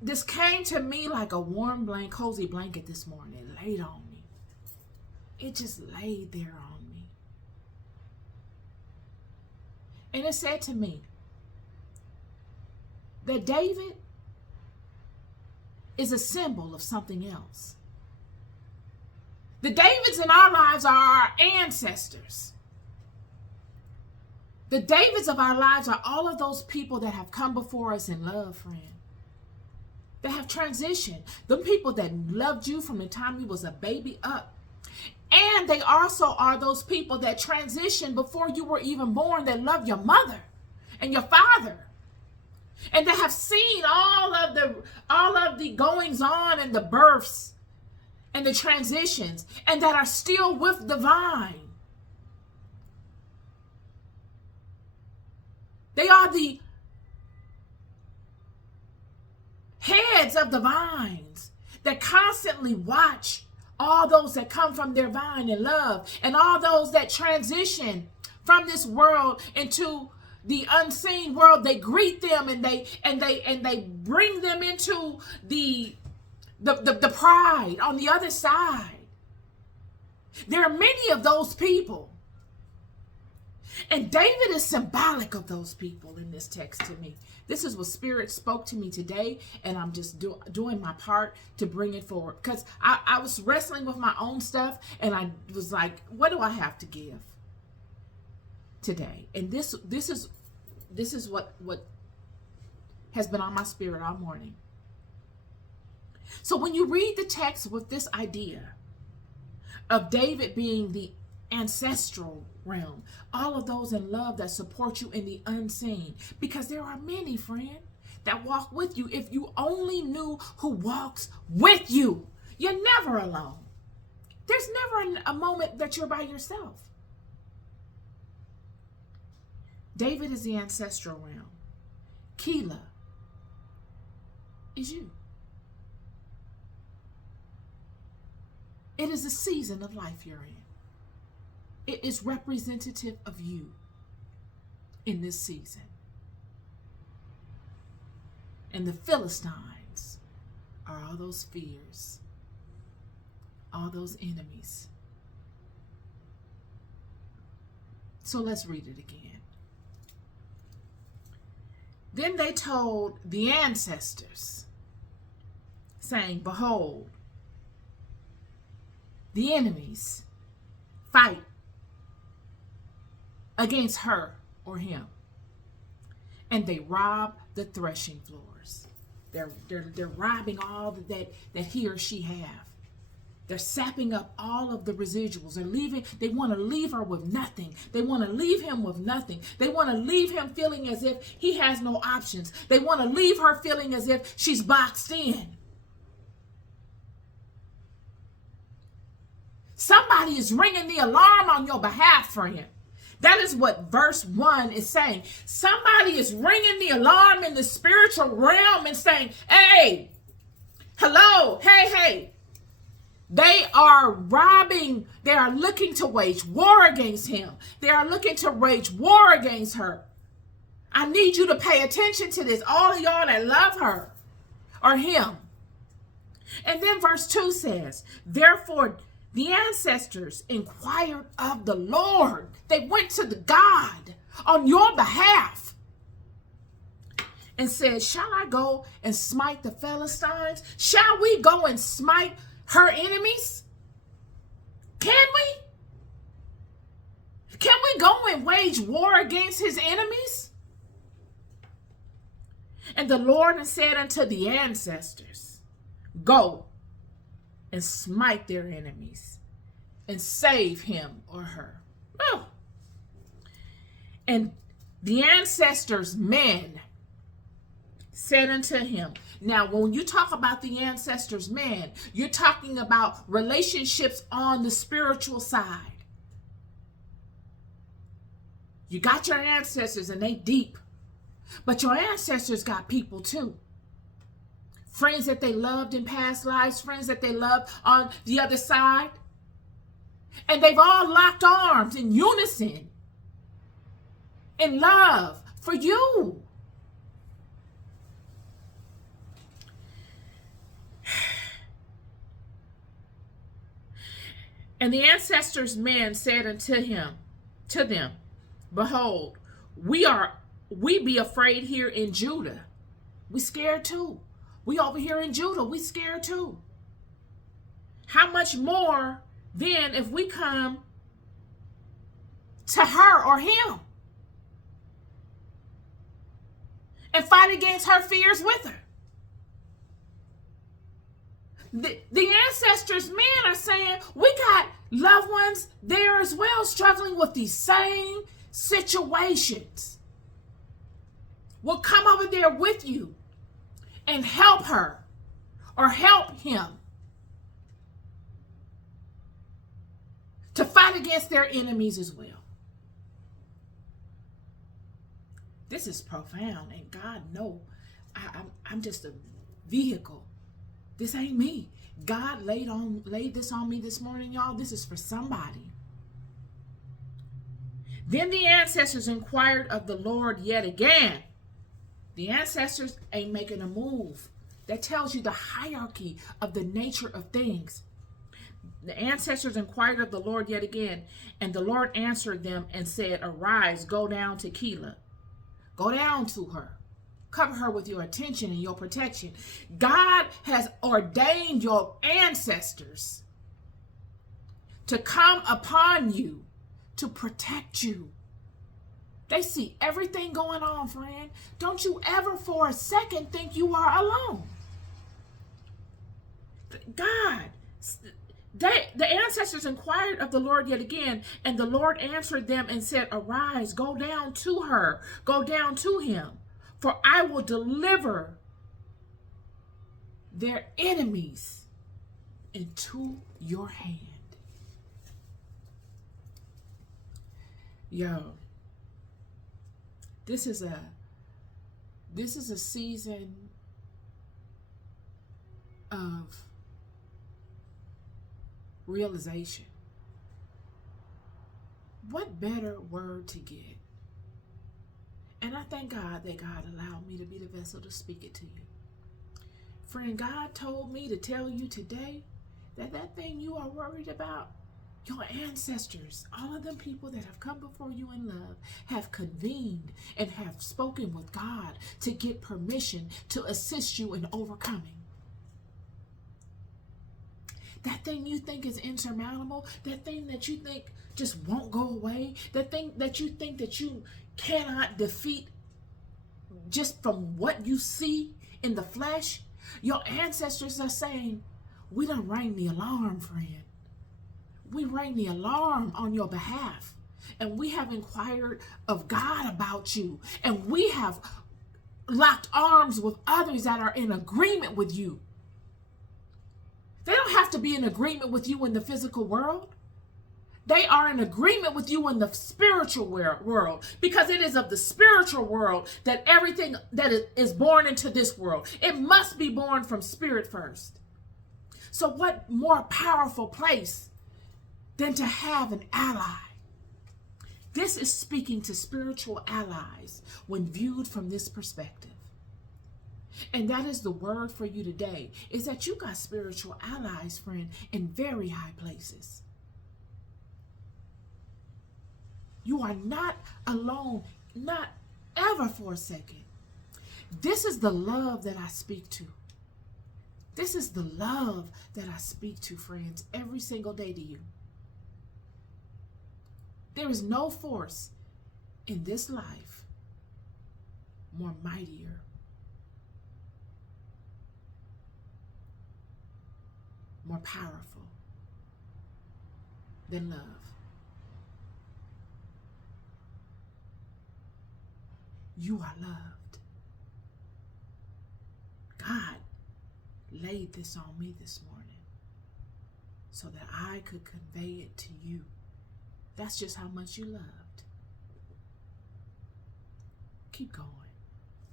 this came to me like a warm cozy blanket this morning. It laid on me. It just laid there on me. And it said to me that David is a symbol of something else. The Davids in our lives are our ancestors. The Davids of our lives are all of those people that have come before us in love, friend. That have transitioned. The people that loved you from the time you was a baby up. And they also are those people that transitioned before you were even born, that loved your mother and your father. And that have seen all of the goings on and the births and the transitions, and that are still with the vine. They are the heads of the vines that constantly watch all those that come from their vine in love, and all those that transition from this world into the unseen world. They greet them and they bring them into the pride on the other side. There are many of those people. And David is symbolic of those people in this text to me. This is what Spirit spoke to me today, and I'm just doing my part to bring it forward. Because I was wrestling with my own stuff, and I was like, what do I have to give today? And this is what has been on my spirit all morning. So when you read the text with this idea of David being the ancestral realm, all of those in love that support you in the unseen, because there are many, friend, that walk with you. If you only knew who walks with you, you're never alone. There's never a moment that you're by yourself. David is the ancestral realm. Keilah is you. It is a season of life you're in. It is representative of you in this season. And the Philistines are all those fears, all those enemies. So let's read it again. Then they told the ancestors, saying, behold, the enemies fight against her or him, and they rob the threshing floors. They're robbing all that he or she have. They're sapping up all of the residuals. They want to leave her with nothing. They want to leave him with nothing. They want to leave him feeling as if he has no options. They want to leave her feeling as if she's boxed in. Somebody is ringing the alarm on your behalf, friend. That is what verse 1 is saying. Somebody is ringing the alarm in the spiritual realm and saying, hey, hello, hey. They are robbing. They are looking to wage war against him. They are looking to wage war against her. I need you to pay attention to this. All of y'all that love her or him. And then verse 2 says, therefore, the ancestors inquired of the Lord. They went to the God on your behalf and said, shall I go and smite the Philistines? Shall we go and smite her enemies? Can we? Can we go and wage war against his enemies? And the Lord said unto the ancestors, go and smite their enemies and save him or her. Oh. And the ancestors' men said unto him. Now, when you talk about the ancestors' men, you're talking about relationships on the spiritual side. You got your ancestors and they deep, but your ancestors got people too. Friends that they loved in past lives, friends that they loved on the other side. And they've all locked arms in unison, in love for you. And the ancestors' men said to them, behold, we be afraid here in Judah. We scared too. We over here in Judah, we scared too. How much more then if we come to her or him and fight against her fears with her? The ancestors' men are saying, we got loved ones there as well struggling with these same situations. We'll come over there with you and help her or help him to fight against their enemies as well. This is profound, and God knows I'm just a vehicle. This ain't me. God laid this on me this morning, y'all. This is for somebody. Then the ancestors inquired of the Lord yet again. The ancestors ain't making a move. That tells you the hierarchy of the nature of things. The ancestors inquired of the Lord yet again, and the Lord answered them and said, arise, go down to Keilah. Go down to her. Cover her with your attention and your protection. God has ordained your ancestors to come upon you to protect you. They see everything going on, friend. Don't you ever for a second think you are alone. God, the ancestors inquired of the Lord yet again, and the Lord answered them and said, arise, go down to her, go down to him, for I will deliver their enemies into your hand. Yo, this is a season of realization. What better word to get? And I thank God that God allowed me to be the vessel to speak it to you. Friend, God told me to tell you today that thing you are worried about, your ancestors, all of them people that have come before you in love, have convened and have spoken with God to get permission to assist you in overcoming. That thing you think is insurmountable, that thing that you think just won't go away, that thing that you think that you cannot defeat just from what you see in the flesh, your ancestors are saying, we done rang the alarm, friend. We rang the alarm on your behalf, and we have inquired of God about you, and we have locked arms with others that are in agreement with you. They don't have to be in agreement with you in the physical world. They are in agreement with you in the spiritual world, because it is of the spiritual world that everything that is born into this world, it must be born from spirit first. So what more powerful place than to have an ally? This is speaking to spiritual allies when viewed from this perspective. And that is the word for you today, is that you got spiritual allies, friend, in very high places. You are not alone, not ever for a second. This is the love that I speak to. This is the love that I speak to, friends, every single day to you. There is no force in this life more mightier, more powerful than love. You are loved. God laid this on me this morning so that I could convey it to you. That's just how much you loved. Keep going.